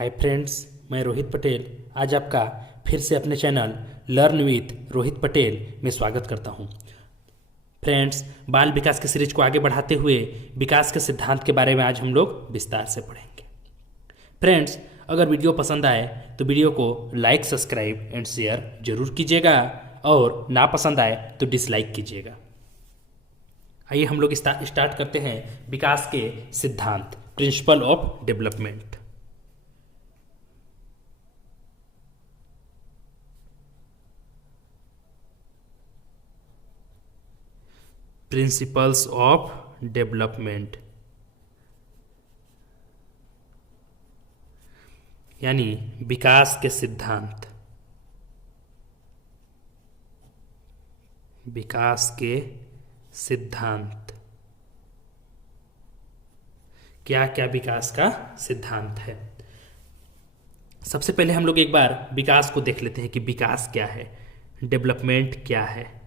Hi friends, मैं रोहित पटेल आज आपका फिर से अपने channel learn with Rohit Patel में स्वागत करता हूं। फ्रेंड्स, बाल विकास की सीरीज को आगे बढ़ाते हुए विकास के सिद्धांत के बारे में आज हम लोग विस्तार से पढ़ेंगे। फ्रेंड्स, अगर वीडियो पसंद आए तो वीडियो को लाइक, सब्सक्राइब एंड शेयर जरूर कीजिएगा और ना पसंद आए तो डिसलाइक कीजिएगा। आइए हम लोग स्टार्ट करते हैं विकास के सिद्धांत, principle of development. Principles of development यानी विकास के सिद्धांत। विकास के सिद्धांत क्या क्या विकास का सिद्धांत है। सबसे पहले हम लोग एक बार विकास को देख लेते हैं कि विकास क्या है, डेवलपमेंट क्या है।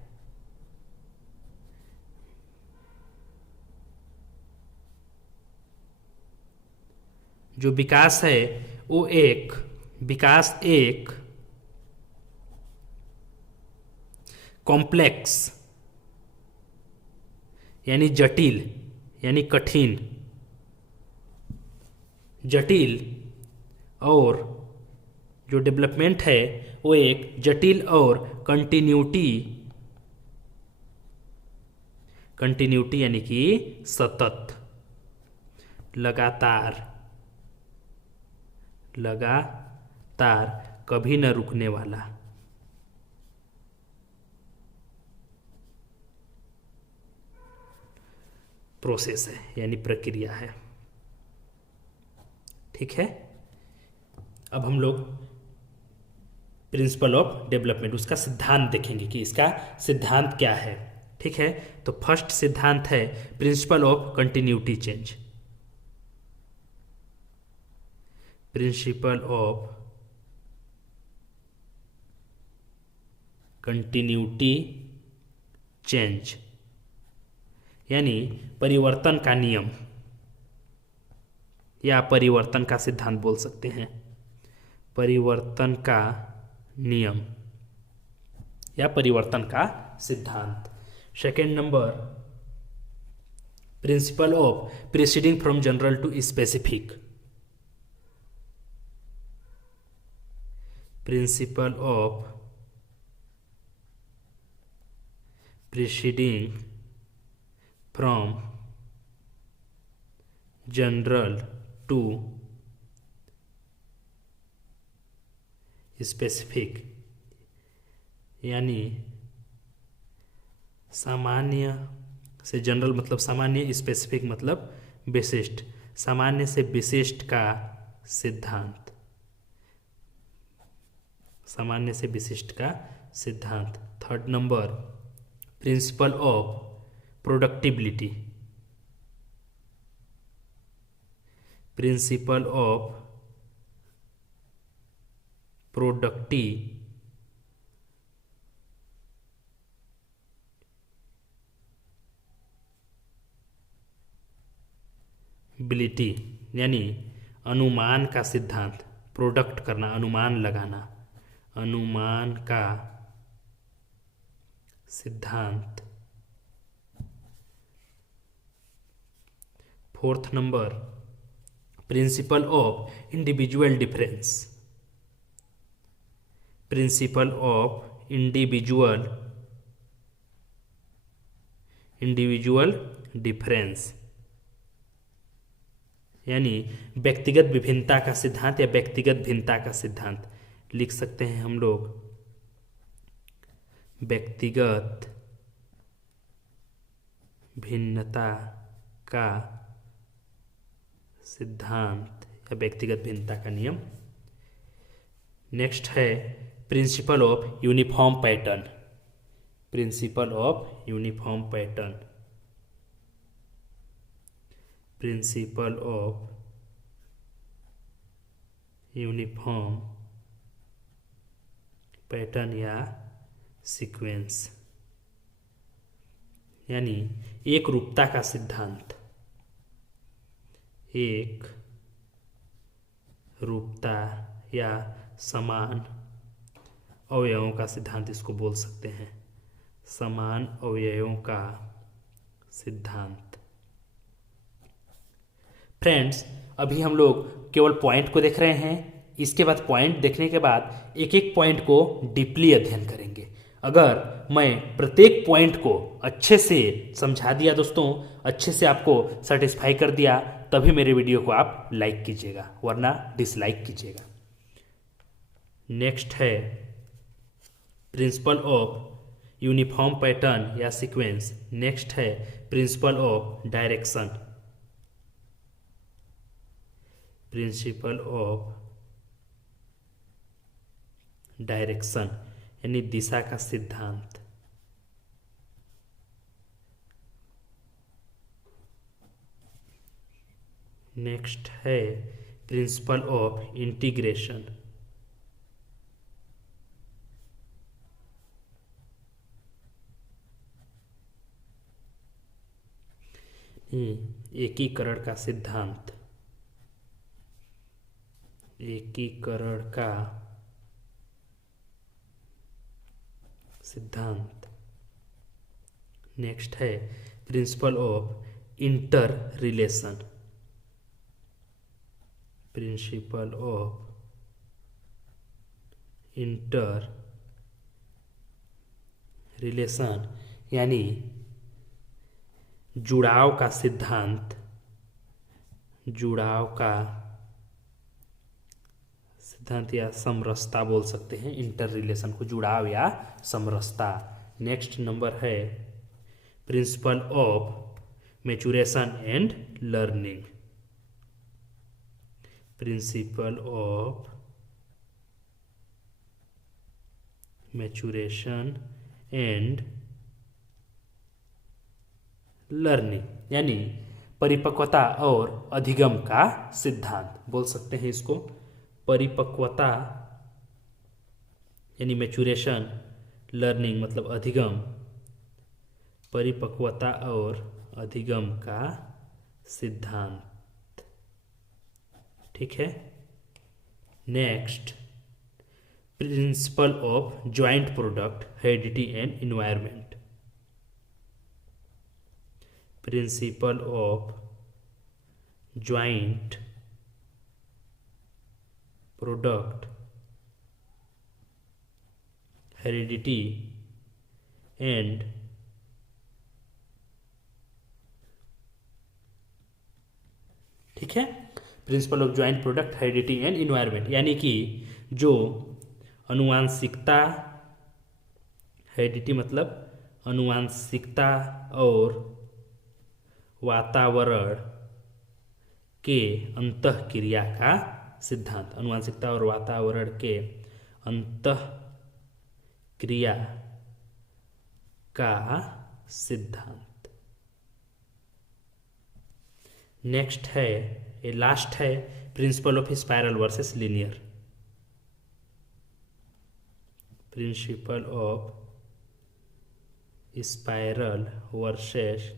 जो विकास है वो विकास एक कॉम्प्लेक्स यानी जटिल यानी कठिन, जटिल और जो डेवलपमेंट है वो एक जटिल और कंटिन्यूटी यानी कि सतत, लगातार कभी न रुकने वाला प्रोसेस है यानी प्रक्रिया है। ठीक है, अब हम लोग प्रिंसिपल ऑफ डेवलपमेंट, उसका सिद्धांत देखेंगे कि इसका सिद्धांत क्या है। ठीक है, तो फर्स्ट सिद्धांत है principle of continuity change. Principle of continuity change यानी परिवर्तन का नियम या परिवर्तन का सिद्धांत बोल सकते हैं। परिवर्तन का नियम या परिवर्तन का सिद्धांत। Second number, principle of preceding from general to specific. Principle of preceding from general to specific यानी सामान्य से जनरल मतलब सामान्य, स्पेसिफिक मतलब विशिष्ट, सामान्य से विशिष्ट का सिद्धांत। सामान्य से विशिष्ट का सिद्धांत। Third number, principle of predictability. Principle of predictability यानी अनुमान का सिद्धांत। प्रोडक्ट करना, अनुमान लगाना, अनुमान का सिद्धांत। Fourth number, principle of individual difference. Principle of individual difference यानी व्यक्तिगत विभिन्नता का सिद्धांत या व्यक्तिगत भिन्नता का सिद्धांत लिख सकते हैं हम लोग। व्यक्तिगत भिन्नता का सिद्धांत या व्यक्तिगत भिन्नता का नियम। नेक्स्ट है principle of uniform pattern. Principle of uniform pattern. Principle of uniform pattern या सीक्वेंस यानी एक रूपता का सिद्धांत। एक रूपता या समान अवयवों का सिद्धांत इसको बोल सकते हैं, समान अवयवों का सिद्धांत। फ्रेंड्स, अभी हम लोग केवल पॉइंट को देख रहे हैं। इसके बाद पॉइंट देखने के बाद एक एक पॉइंट को डीपली अध्ययन करेंगे। अगर मैं प्रत्येक पॉइंट को अच्छे से समझा दिया दोस्तों, अच्छे से आपको सेटिस्फाई कर दिया, तभी मेरे वीडियो को आप लाइक कीजिएगा, वरना डिसलाइक कीजिएगा। नेक्स्ट है प्रिंसिपल ऑफ यूनिफॉर्म पैटर्न या सीक्वेंस। नेक्स्ट है principle of direction, principle of direction यानी दिशा का सिद्धांत। नेक्स्ट है प्रिंसिपल ऑफ इंटीग्रेशन, एकीकरण का सिद्धांत, एकीकरण का सिद्धांत। नेक्स्ट है principle of inter relation, principle of inter relation यानी जुड़ाव का सिद्धांत, जुड़ाव का सिद्धांत या समरसता बोल सकते हैं। इंटर रिलेशन को जुड़ाव या समरसता। नेक्स्ट नंबर है principle of maturation and learning, principle of maturation and learning यानी परिपक्वता और अधिगम का सिद्धांत बोल सकते हैं इसको। परिपक्वता यानी मैच्योरेशन, लर्निंग मतलब अधिगम, परिपक्वता और अधिगम का सिद्धांत। ठीक है। Next principle of joint product, heredity and environment, principle of joint product, heredity and ठीक है, principle of joint product, heredity and environment यानी कि जो अनुवांशिकता, हेरिडिटी मतलब अनुवांशिकता और वातावरण के अंतःक्रिया का सिद्धांत, अनुवांशिकता और वातावरण के अंतःक्रिया का सिद्धांत। नेक्स्ट है, ये लास्ट है, principle of spiral versus linear, principle of spiral versus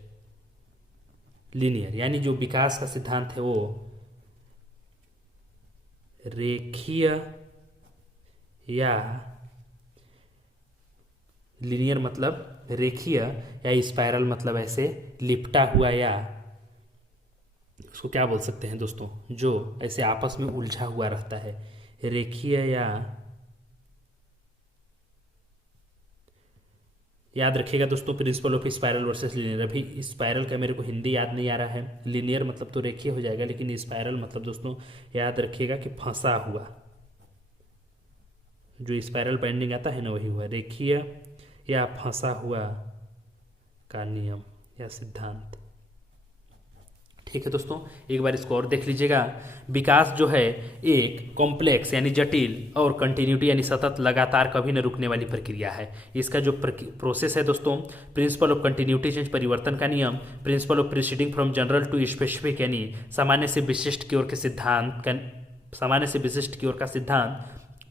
linear यानी जो विकास का सिद्धांत है वो रेखीय या लीनियर मतलब रेखीय या स्पाइरल मतलब ऐसे लिपटा हुआ, या उसको क्या बोल सकते हैं दोस्तों, जो ऐसे आपस में उलझा हुआ रहता है, रेखीय या, याद रखिएगा दोस्तों principle of spiral versus linear. अभी स्पाइरल का मेरे को हिंदी याद नहीं आ रहा है, लीनियर मतलब तो रेखीय हो जाएगा, लेकिन स्पाइरल मतलब दोस्तों याद रखिएगा कि फंसा हुआ, जो स्पाइरल बाइंडिंग आता है ना वही हुआ, रेखीय या फंसा हुआ का नियम या सिद्धांत। ठीक है दोस्तों, एक बार इसको और देख लीजिएगा। विकास जो है एक कॉम्प्लेक्स यानी जटिल और कंटिन्यूटी यानी सतत लगातार कभी न रुकने वाली प्रक्रिया है। इसका जो प्रोसेस है दोस्तों, प्रिंसिपल ऑफ कंटिन्यूटी चेंज परिवर्तन का नियम, principle of preceding from general to specific यानी सामान्य से विशिष्ट की ओर के सिद्धांत, सामान्य से विशिष्ट की ओर का सिद्धांत,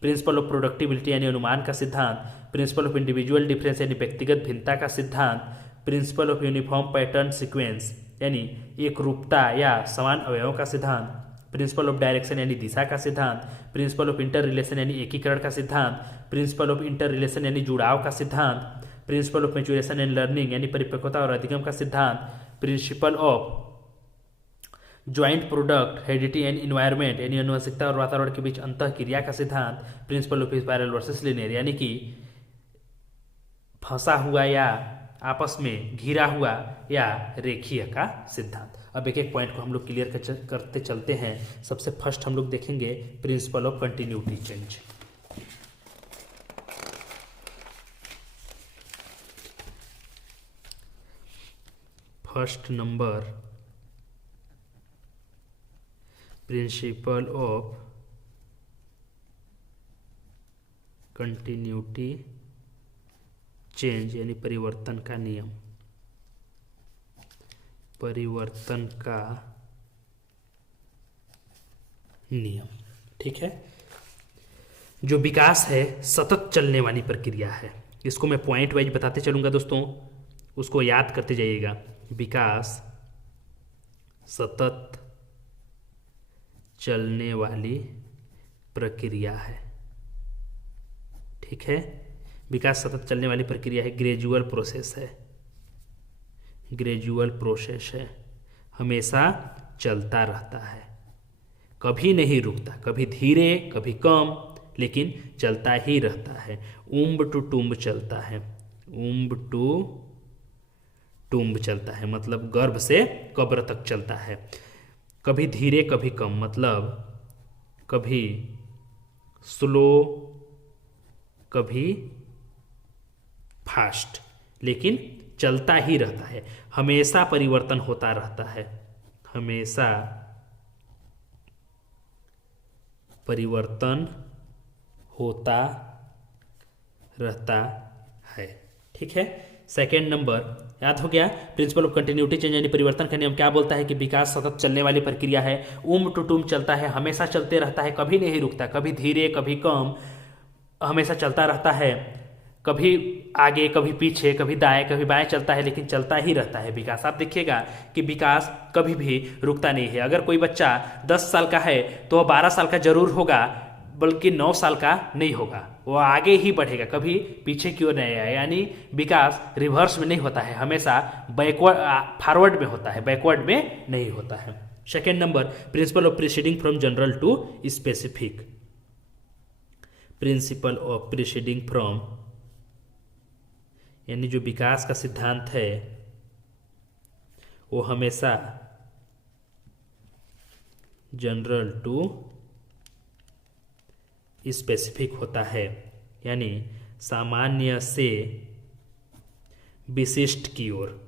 प्रिंसिपल ऑफ प्रोडक्टिविटी यानी अनुमान का सिद्धांत, प्रिंसिपल ऑफ इंडिविजुअल डिफरेंस यानी व्यक्तिगत भिन्नता का सिद्धांत, principle of uniform pattern sequence यानी एक रूपता या समान अवयवों का सिद्धांत, प्रिंसिपल ऑफ डायरेक्शन यानी दिशा का सिद्धांत, प्रिंसिपल ऑफ इंटर रिलेशन यानी एकीकरण का सिद्धांत, प्रिंसिपल ऑफ इंटर रिलेशन यानी जुड़ाव का सिद्धांत, principle of maturation and learning यानी परिपक्वता और अधिगम का सिद्धांत, principle of joint product heredity and environment यानी आनुवंशिकता और वातावरण के बीच अंतः क्रिया का सिद्धांत, principle of spiral versus linear यानी कि फंसा हुआ या आपस में घिरा हुआ या रेखीय का सिद्धांत। अब एक एक पॉइंट को हम लोग क्लियर करते चलते हैं। सबसे फर्स्ट हम लोग देखेंगे principle of continuity change. First number principle of continuity change यानी परिवर्तन का नियम, परिवर्तन का नियम। ठीक है, जो विकास है सतत चलने वाली प्रक्रिया है। इसको मैं पॉइंट वाइज बताते चलूंगा दोस्तों, उसको याद करते जाइएगा। विकास सतत चलने वाली प्रक्रिया है। ठीक है, विकास सतत चलने वाली प्रक्रिया है, ग्रेजुअल प्रोसेस है, ग्रेजुअल प्रोसेस है, हमेशा चलता रहता है, कभी नहीं रुकता, कभी धीरे कभी कम, लेकिन चलता ही रहता है। उम्ब टू टुम्ब चलता है, उम्ब टू टुम्ब चलता है मतलब गर्भ से कब्र तक चलता है। कभी धीरे कभी कम मतलब कभी स्लो कभी फास्ट, लेकिन चलता ही रहता है, हमेशा परिवर्तन होता रहता है, हमेशा परिवर्तन होता रहता है। ठीक है, सेकेंड नंबर याद हो गया। प्रिंसिपल ऑफ कंटिन्यूटी चेंज यानी परिवर्तन का नियम क्या बोलता है कि विकास सतत चलने वाली प्रक्रिया है, उम्ब टू टुम्ब चलता है, हमेशा चलते रहता है, कभी नहीं रुकता, कभी धीरे कभी कम, हमेशा चलता रहता है, कभी आगे कभी पीछे कभी दाएं कभी बाएं चलता है, लेकिन चलता ही रहता है विकास। आप देखिएगा कि विकास कभी भी रुकता नहीं है। अगर कोई बच्चा 10 साल का है तो वह 12 साल का जरूर होगा, बल्कि 9 साल का नहीं होगा, वो आगे ही बढ़ेगा, कभी पीछे की ओर नहीं आएगा। यानी विकास रिवर्स में नहीं होता है, हमेशा बैकवर्ड फॉरवर्ड में होता है, बैकवर्ड में नहीं होता है। Second number principle of preceding from general to specific, principle of preceding from यानी जो विकास का सिद्धांत है वो हमेशा जनरल टू स्पेसिफिक होता है, यानी सामान्य से विशिष्ट की ओर।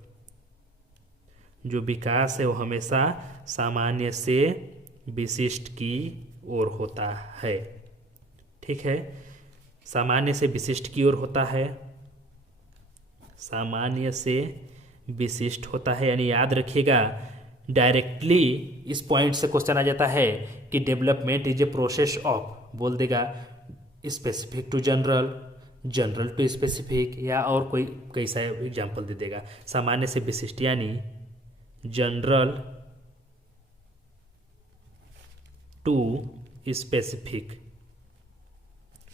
जो विकास है वो हमेशा सामान्य से विशिष्ट की ओर होता है। ठीक है, सामान्य से विशिष्ट की ओर होता है, सामान्य से विशिष्ट होता है। यानी याद रखिएगा, डायरेक्टली इस पॉइंट से क्वेश्चन आ जाता है कि development is a process of, बोल देगा specific to general, general to specific, या और कोई कैसा एग्जाम्पल दे देगा। सामान्य से विशिष्ट यानी जनरल टू स्पेसिफिक।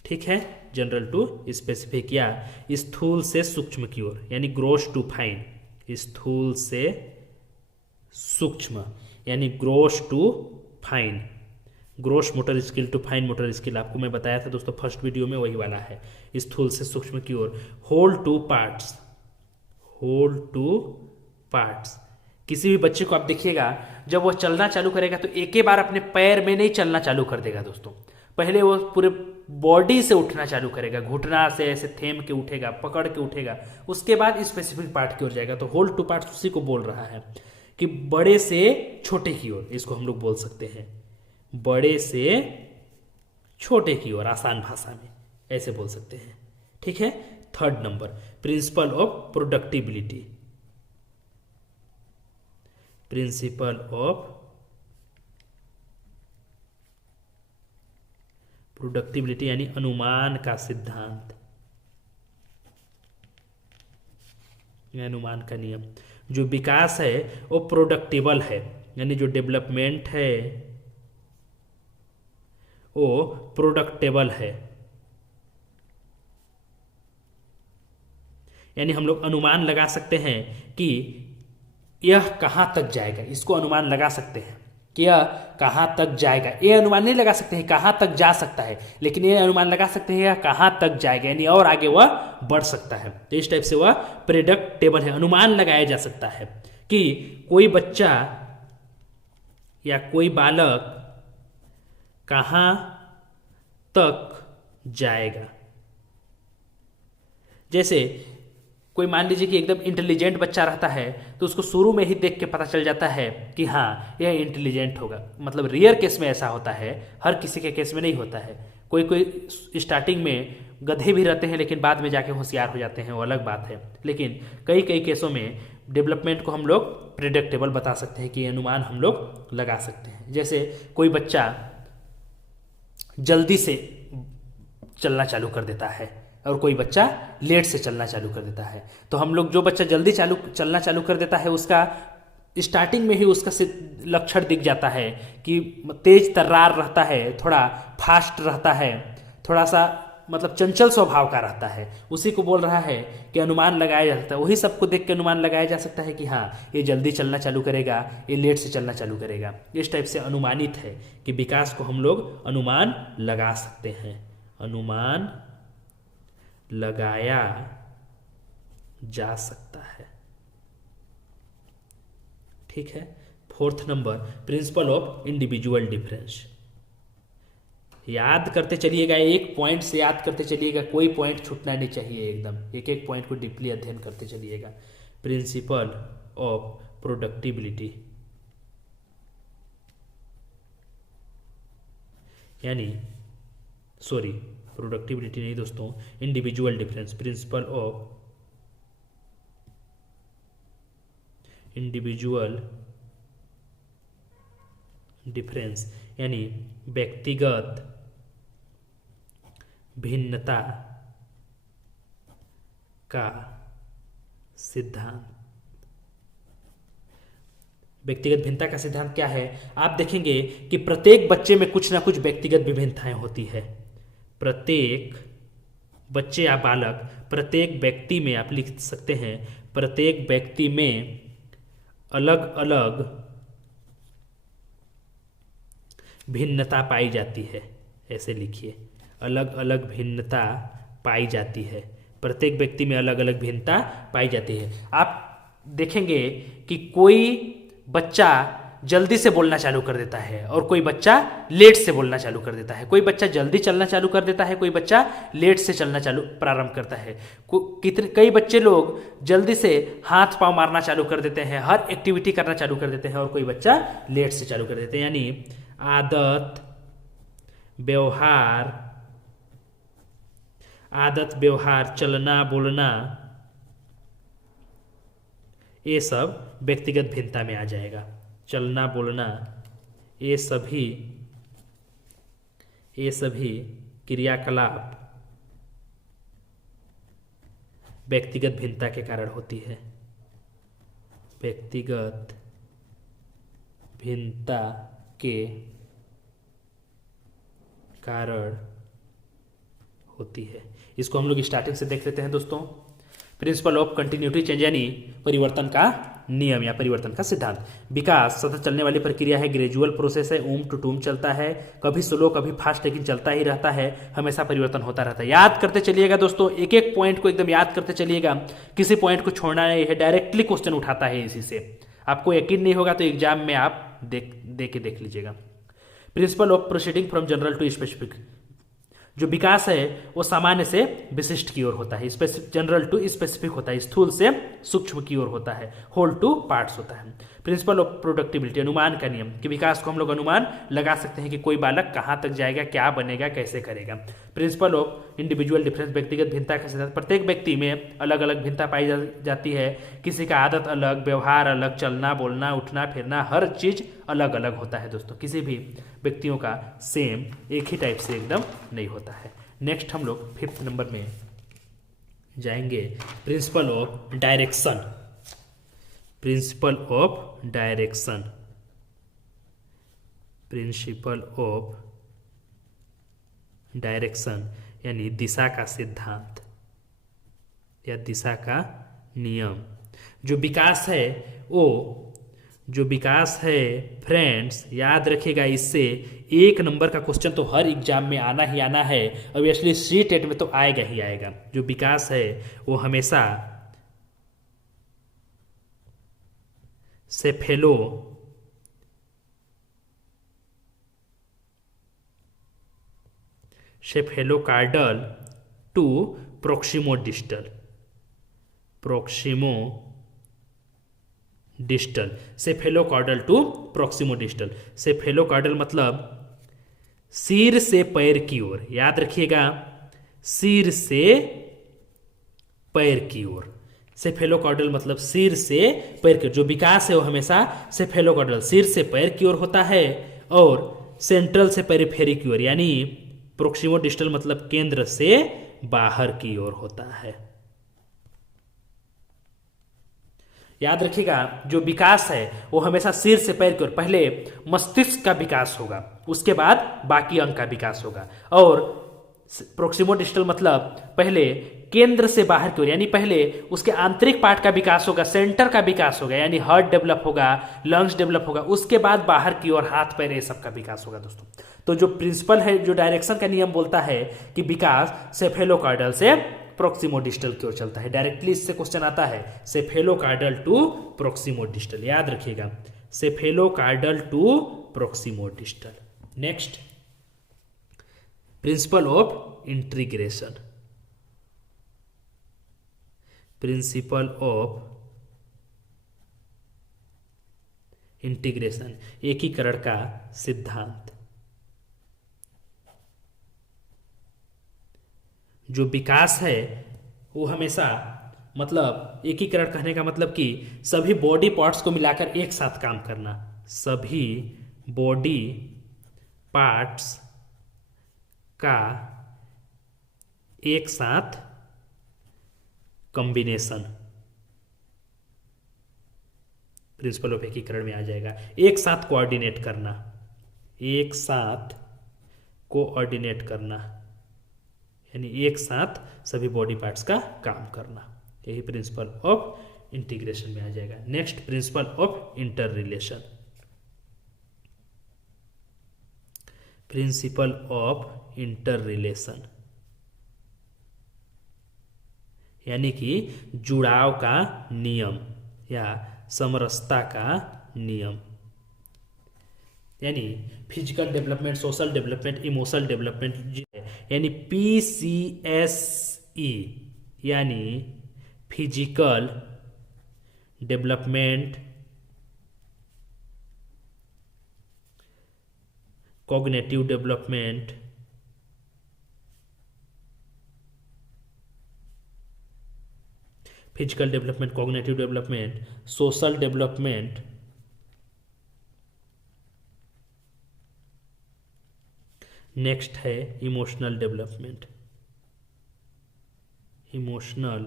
ठीक है, जनरल टू स्पेसिफिक या स्थूल से सूक्ष्म की ओर, यानी ग्रोस टू फाइन, स्थूल से सूक्ष्म यानी gross to fine, gross motor skill to fine motor skill. आपको मैं बताया था दोस्तों फर्स्ट वीडियो में, वही वाला है, स्थूल से सूक्ष्म की ओर। Whole to parts, whole to parts. किसी भी बच्चे को आप देखिएगा जब वो चलना चालू करेगा तो एक ही बार अपने पैर में नहीं चलना चालू कर देगा दोस्तों, पहले वो पूरे बॉडी से उठना चालू करेगा, घुटना से ऐसे थेम के उठेगा, पकड़ के उठेगा, उसके बाद स्पेसिफिक पार्ट की ओर जाएगा। तो होल टू पार्ट्स उसी को बोल रहा है कि बड़े से छोटे की ओर, इसको हम लोग बोल सकते हैं बड़े से छोटे की ओर, आसान भाषा में ऐसे बोल सकते हैं। ठीक है, third number principle of predictability, principle of predictability यानी अनुमान का सिद्धांत, अनुमान का नियम। जो विकास है वो प्रोडक्टिबल है, यानी जो डेवलपमेंट है वो प्रोडक्टेबल है। यानी हम लोग अनुमान लगा सकते हैं कि यह कहां तक जाएगा, इसको अनुमान लगा सकते हैं कि यह कहां तक जाएगा। ये अनुमान नहीं लगा सकते हैं कहां तक जा सकता है, लेकिन ये अनुमान लगा सकते हैं यह कहां तक जाएगा, यानी और आगे वह बढ़ सकता है। तो इस टाइप से वह प्रेडिक्टेबल है, अनुमान लगाया जा सकता है कि कोई बच्चा या कोई बालक कहां तक जाएगा। जैसे कोई मान लीजिए कि एकदम इंटेलिजेंट बच्चा रहता है, तो उसको शुरू में ही देख के पता चल जाता है कि हाँ यह इंटेलिजेंट होगा। मतलब रियर केस में ऐसा होता है, हर किसी के केस में नहीं होता है। कोई कोई स्टार्टिंग में गधे भी रहते हैं लेकिन बाद में जाके होशियार हो जाते हैं, वो अलग बात है। लेकिन कई कई केसों में डेवलपमेंट को हम लोग प्रेडिक्टेबल बता सकते हैं कि अनुमान हम लोग लगा सकते हैं। जैसे कोई बच्चा जल्दी से चलना चालू कर देता है और कोई बच्चा लेट से चलना चालू कर देता है, तो हम लोग जो बच्चा जल्दी चलना चालू कर देता है उसका स्टार्टिंग में ही उसका लक्षण दिख जाता है कि तेज तर्रार रहता है, थोड़ा फास्ट रहता है, थोड़ा सा मतलब चंचल स्वभाव का रहता है। उसी को बोल रहा है कि अनुमान लगाया जा सकता है। वही सबको देख के अनुमान लगाया जा सकता है कि हाँ ये जल्दी चलना चालू करेगा, ये लेट से चलना चालू करेगा। इस टाइप से अनुमानित है कि विकास को हम लोग अनुमान लगा सकते हैं, अनुमान लगाया जा सकता है। ठीक है। 4th number, principle of individual difference. याद करते चलिएगा, एक पॉइंट से याद करते चलिएगा, कोई पॉइंट छूटना नहीं चाहिए, एकदम एक एक पॉइंट को डीपली अध्ययन करते चलिएगा। प्रिंसिपल ऑफ प्रोडक्टिबिलिटी यानी प्रोडक्टिबिलिटी नहीं दोस्तों, individual difference. Principle of individual difference यानी व्यक्तिगत भिन्नता का सिद्धांत। व्यक्तिगत भिन्नता का सिद्धांत क्या है? आप देखेंगे कि प्रत्येक बच्चे में कुछ ना कुछ व्यक्तिगत विभिन्नताएं होती है। प्रत्येक बच्चे या बालक, प्रत्येक व्यक्ति में, आप लिख सकते हैं, प्रत्येक व्यक्ति में अलग अलग भिन्नता पाई जाती है। ऐसे लिखिए, अलग अलग भिन्नता पाई जाती है। प्रत्येक व्यक्ति में अलग अलग भिन्नता पाई जाती है। आप देखेंगे कि कोई बच्चा जल्दी से बोलना चालू कर देता है और कोई बच्चा लेट से बोलना चालू कर देता है। कोई बच्चा जल्दी चलना चालू कर देता है, कोई बच्चा लेट से चलना चालू प्रारंभ करता है। कई बच्चे लोग जल्दी से हाथ पांव मारना चालू कर देते हैं, हर एक्टिविटी करना चालू कर देते हैं, और कोई बच्चा लेट से चालू कर देते हैं। यानी आदत व्यवहार, चलना बोलना, ये सब व्यक्तिगत भिन्नता में आ जाएगा। चलना बोलना, ये सभी क्रियाकलाप व्यक्तिगत भिन्नता के कारण होती है। व्यक्तिगत भिन्नता के कारण होती है। इसको हम लोग स्टार्टिंग से देख लेते हैं दोस्तों। प्रिंसिपल ऑफ कंटिन्यूटी चेंज यानी परिवर्तन का नियम या परिवर्तन का सिद्धांत। विकास सतत चलने वाली प्रक्रिया है, ग्रेजुअल प्रोसेस है, ऊम टू टूम चलता है, कभी स्लो कभी फास्ट, लेकिन चलता ही रहता है, हमेशा परिवर्तन होता रहता है। याद करते चलिएगा दोस्तों, एक एक पॉइंट को एकदम याद करते चलिएगा, किसी पॉइंट को छोड़ना नहीं है। डायरेक्टली क्वेश्चन उठाता है इसी से। आपको यकीन नहीं होगा तो एग्जाम में आप देख लीजिएगा। Principle of proceeding from general to specific. जो विकास है वो सामान्य से विशिष्ट की ओर होता है, जनरल टू स्पेसिफिक होता है, स्थूल से सूक्ष्म की ओर होता है, होल टू पार्ट्स होता है। प्रिंसिपल ऑफ प्रोडक्टिबिलिटी, अनुमान का नियम, कि विकास को हम लोग अनुमान लगा सकते हैं कि कोई बालक कहाँ तक जाएगा, क्या बनेगा, कैसे करेगा। प्रिंसिपल ऑफ इंडिविजुअल डिफरेंस, व्यक्तिगत भिन्नता का सिद्धांत। प्रत्येक व्यक्ति में अलग अलग भिन्नता पाई जाती है, किसी का आदत अलग, व्यवहार अलग, चलना बोलना उठना फिरना हर चीज अलग अलग होता है दोस्तों। किसी भी व्यक्तियों का सेम एक ही टाइप से एकदम नहीं होता है। नेक्स्ट हम लोग 5th नंबर में जाएंगे, principle of direction. Principle of direction, principle of direction यानी दिशा का सिद्धांत या दिशा का नियम। जो विकास है फ्रेंड्स, याद रखिएगा, इससे 1 नंबर का क्वेश्चन तो हर एग्जाम में आना ही आना है। ऑब्वियसली सी टेट में तो आएगा ही आएगा। जो विकास है वो हमेशा सेफेलोकार्डल टू प्रोक्सिमोडिस्टल सेफेलोकार्डल टू प्रोक्सिमोडिस्टल। सेफेलोकार्डल मतलब सिर से पैर की ओर, याद रखिएगा, सिर से पैर की ओर। सेफेलोकार्डल मतलब सिर से पैर की ओर। जो विकास है वो हमेशा सेफेलोकार्डल सिर से पैर की ओर होता है और सेंट्रल से पेरिफेरी की ओर, यानी प्रोक्सिमोडिस्टल मतलब केंद्र से बाहर की ओर होता है। याद रखिएगा, जो विकास है वो हमेशा सिर से पैर की ओर, पहले मस्तिष्क का विकास होगा, उसके बाद बाकी अंग का विकास होगा। और प्रोक्सिमोडिस्टल मतलब पहले केंद्र से बाहर की ओर, यानी पहले उसके आंतरिक पार्ट का विकास होगा, सेंटर का विकास होगा, यानी हार्ट डेवलप होगा, लंग्स डेवलप होगा, उसके बाद बाहर की ओर हाथ पैर ये सब का विकास होगा दोस्तों। तो जो प्रिंसिपल है, जो डायरेक्शन का नियम बोलता है कि विकास सेफेलोकार्डल से प्रोक्सिमोडिस्टल की ओर चलता है। डायरेक्टली इससे क्वेश्चन आता है सेफेलोकार्डल टू प्रोक्सिमोडिस्टल, याद रखिएगा, cephalocaudal to proximodistal. Next, principle of integration. Principle of integration, एकीकरण का सिद्धांत। जो विकास है वो हमेशा, मतलब एकीकरण कहने का मतलब कि सभी बॉडी पार्ट्स को मिलाकर एक साथ काम करना, सभी बॉडी पार्ट्स का एक साथ कॉम्बिनेशन प्रिंसिपल ऑफ एकीकरण में आ जाएगा। एक साथ कोऑर्डिनेट करना, एक साथ कोऑर्डिनेट करना, यानी एक साथ सभी बॉडी पार्ट्स का काम करना, यही प्रिंसिपल ऑफ इंटीग्रेशन में आ जाएगा। Next, principle of inter relation. Principle of inter relation यानी कि जुड़ाव का नियम या समरसता का नियम, यानी physical development, social development, emotional development, यानी PCSE, यानी physical development, cognitive development, physical development, cognitive development, social development, next है इमोशनल डेवलपमेंट। इमोशनल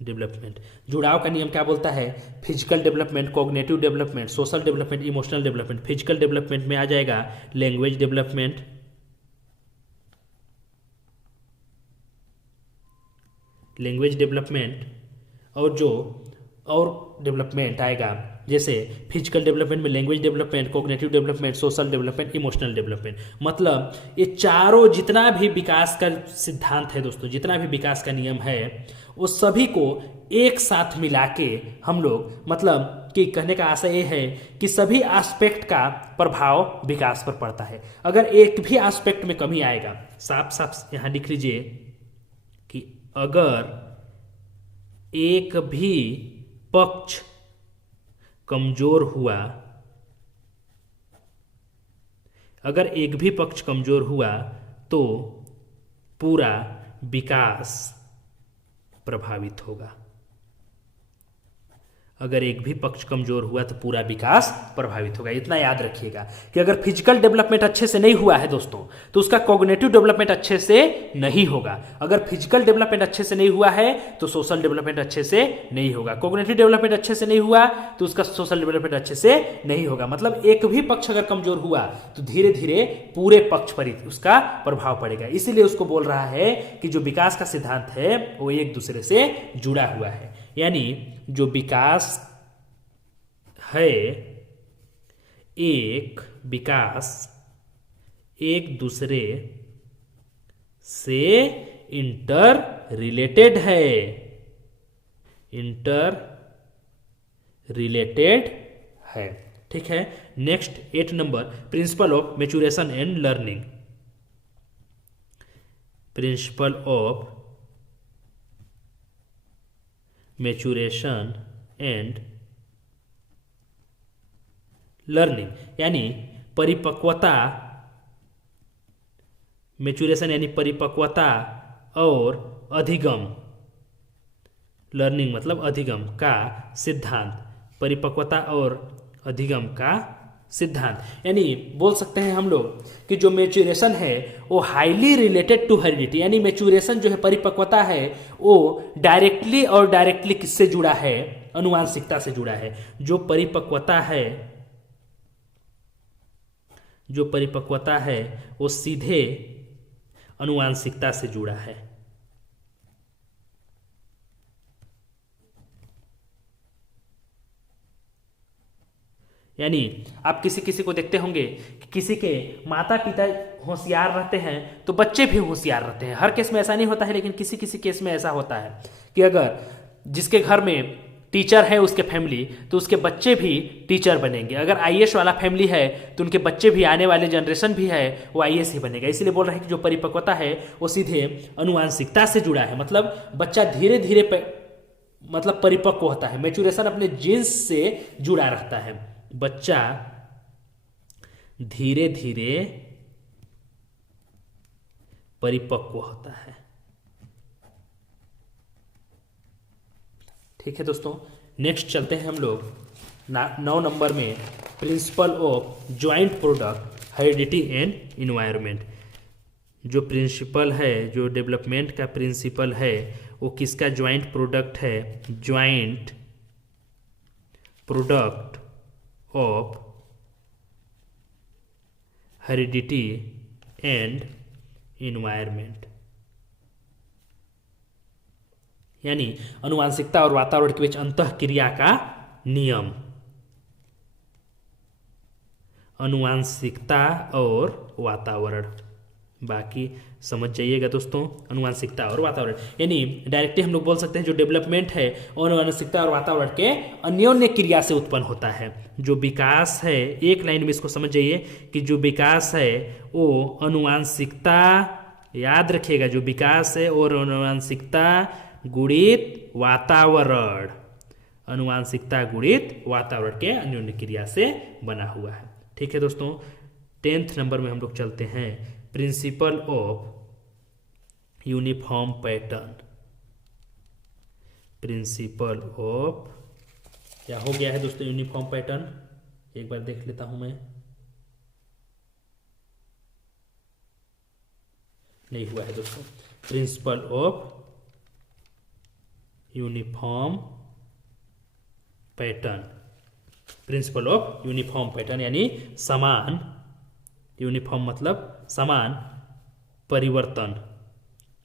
डेवलपमेंट, जुड़ाव का नियम क्या बोलता है? Physical development, cognitive development, social development, emotional development. Physical development में आ जाएगा लैंग्वेज डेवलपमेंट, और डेवलपमेंट आएगा, जैसे फिजिकल डेवलपमेंट में language development, cognitive development, social development, emotional development. मतलब ये चारों जितना भी विकास का सिद्धांत है दोस्तों, जितना भी विकास का नियम है, वो सभी को एक साथ मिला के हम लोग, मतलब कि कहने का आशय ये है कि सभी एस्पेक्ट का प्रभाव विकास पर पड़ता है। अगर एक भी एस्पेक्ट में कमी आएगा, साफ साफ यहाँ लिख लीजिए कि अगर एक भी पक्ष कमजोर हुआ, अगर एक भी पक्ष कमजोर हुआ तो पूरा विकास प्रभावित होगा। अगर एक भी पक्ष कमजोर हुआ तो पूरा विकास प्रभावित होगा। इतना याद रखिएगा कि अगर फिजिकल डेवलपमेंट अच्छे से नहीं हुआ है दोस्तों, तो उसका कॉग्निटिव डेवलपमेंट अच्छे से नहीं होगा। अगर फिजिकल डेवलपमेंट अच्छे से नहीं हुआ है तो सोशल डेवलपमेंट अच्छे से नहीं होगा। कॉग्निटिव डेवलपमेंट अच्छे से नहीं हुआ तो उसका सोशल डेवलपमेंट अच्छे से नहीं होगा। मतलब एक भी पक्ष अगर कमजोर हुआ तो धीरे धीरे पूरे पक्ष पर उसका प्रभाव पड़ेगा। इसीलिए उसको बोल रहा है कि जो विकास का सिद्धांत है वो एक दूसरे से जुड़ा हुआ है। यानी जो विकास है, विकास एक दूसरे से इंटर रिलेटेड है, इंटर रिलेटेड है। ठीक है। Next 8 number, principle of maturation and learning. Principle of maturation and learning यानी परिपक्वता, मैच्योरेशन यानी परिपक्वता और अधिगम, लर्निंग मतलब अधिगम का सिद्धांत, परिपक्वता और अधिगम का सिद्धांत। यानी बोल सकते हैं हम लोग कि जो मैच्योरेशन है वो हाईली रिलेटेड टू हेरिडिटी, यानी मैच्योरेशन जो है, परिपक्वता है, वो डायरेक्टली और डायरेक्टली किससे जुड़ा है? अनुवांशिकता से जुड़ा है। जो परिपक्वता है, जो परिपक्वता है वो सीधे अनुवांशिकता से जुड़ा है। यानी आप किसी किसी को देखते होंगे कि किसी के माता पिता होशियार रहते हैं तो बच्चे भी होशियार रहते हैं। हर केस में ऐसा नहीं होता है, लेकिन किसी किसी केस में ऐसा होता है कि अगर जिसके घर में टीचर है उसके फैमिली, तो उसके बच्चे भी टीचर बनेंगे। अगर आईएएस वाला फैमिली है तो उनके बच्चे भी, आने वाले जनरेशन भी है वो आईएएस ही बनेगा। इसलिए बोल रहे हैं कि जो परिपक्वता है वो सीधे अनुवांशिकता से जुड़ा है। मतलब बच्चा धीरे धीरे मतलब परिपक्व होता है। मैच्योरेशन अपने जीन्स से जुड़ा रहता है। बच्चा धीरे धीरे परिपक्व होता है। ठीक है दोस्तों, नेक्स्ट चलते हैं हम लोग 9 नंबर में, principle of joint product, heredity and environment. जो प्रिंसिपल है, जो डेवलपमेंट का प्रिंसिपल है, वो किसका ज्वाइंट प्रोडक्ट है? Joint product of heredity and environment. यानी अनुवांशिकता और वातावरण के बीच अंतःक्रिया का नियम। अनुवांशिकता और वातावरण, बाकी समझ जाइएगा दोस्तों। अनुवांशिकता और वातावरण यानी डायरेक्टली हम लोग बोल सकते हैं जो डेवलपमेंट है और अनुवांशिकता और वातावरण के अन्योन्य क्रिया से उत्पन्न होता है। जो विकास है, एक लाइन में इसको समझ जाइए कि जो विकास है वो अनुवांशिकता, याद रखिएगा, जो विकास है और अनुवांशिकता गुणित वातावरण, अनुवांशिकता गुणित वातावरण के अन्योन्य क्रिया से बना हुआ है। ठीक है दोस्तों, 10th नंबर में हम लोग चलते हैं, principle of uniform pattern. Principle of, क्या हो गया है दोस्तों यूनिफॉर्म पैटर्न? एक बार देख लेता हूं मैं, नहीं हुआ है दोस्तों। Principle of uniform pattern, principle of uniform pattern यानी समान, यूनिफॉर्म मतलब समान परिवर्तन,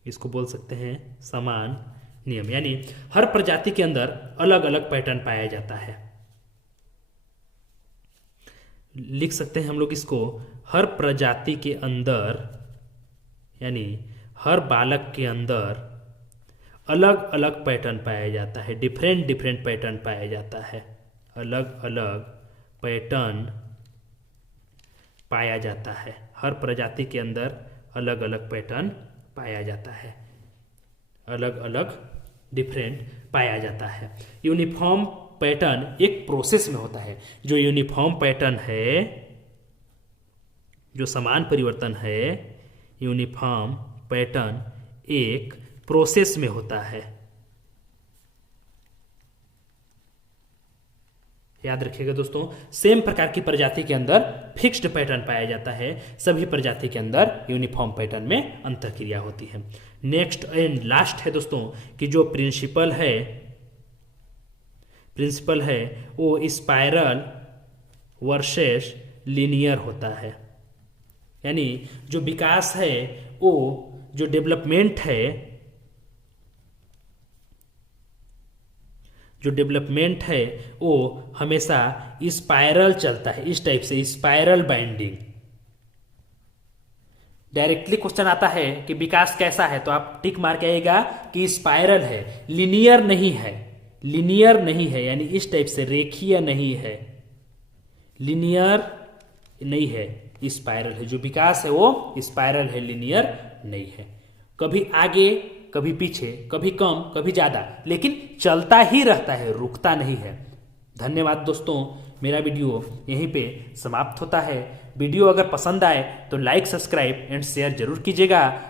इसको बोल सकते हैं समान नियम। यानी हर प्रजाति के अंदर अलग अलग पैटर्न पाया जाता है। लिख सकते हैं हम लोग इसको, हर प्रजाति के अंदर, यानी हर बालक के अंदर अलग अलग पैटर्न पाया जाता है, डिफरेंट डिफरेंट पैटर्न पाया जाता है, अलग अलग पैटर्न पाया जाता है। हर प्रजाति के अंदर अलग अलग पैटर्न पाया जाता है, अलग अलग डिफरेंट पाया जाता है। यूनिफॉर्म पैटर्न एक प्रोसेस में होता है। जो यूनिफॉर्म पैटर्न है, जो समान परिवर्तन है, यूनिफॉर्म पैटर्न एक प्रोसेस में होता है। याद रखिएगा दोस्तों, सेम प्रकार की प्रजाति के अंदर फिक्स्ड पैटर्न पाया जाता है, सभी प्रजाति के अंदर यूनिफॉर्म पैटर्न में अंतःक्रिया होती है। नेक्स्ट एंड लास्ट है दोस्तों कि जो प्रिंसिपल है वो स्पाइरल वर्सेस लीनियर होता है। यानी जो विकास है वो, जो डेवलपमेंट है वो हमेशा स्पाइरल चलता है, इस टाइप से स्पाइरल बाइंडिंग। डायरेक्टली क्वेश्चन आता है कि विकास कैसा है, तो आप टिक मार के आएगा कि स्पाइरल है, लीनियर नहीं है, यानी इस टाइप से रेखीय नहीं है, लीनियर नहीं है, स्पाइरल है। जो विकास है वो स्पाइरल है, लीनियर नहीं है। कभी आगे, कभी पीछे, कभी कम, कभी ज्यादा, लेकिन चलता ही रहता है, रुकता नहीं है। धन्यवाद दोस्तों, मेरा वीडियो यहीं पे समाप्त होता है। वीडियो अगर पसंद आए तो लाइक, सब्सक्राइब एंड शेयर जरूर कीजिएगा,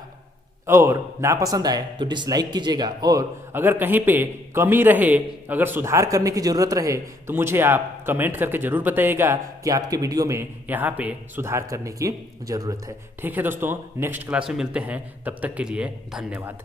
और ना पसंद आए तो डिसलाइक कीजिएगा। और अगर कहीं पे कमी रहे, अगर सुधार करने की ज़रूरत रहे, तो मुझे आप कमेंट करके ज़रूर बताइएगा कि आपके वीडियो में यहाँ पे सुधार करने की ज़रूरत है। ठीक है दोस्तों, नेक्स्ट क्लास में मिलते हैं, तब तक के लिए धन्यवाद।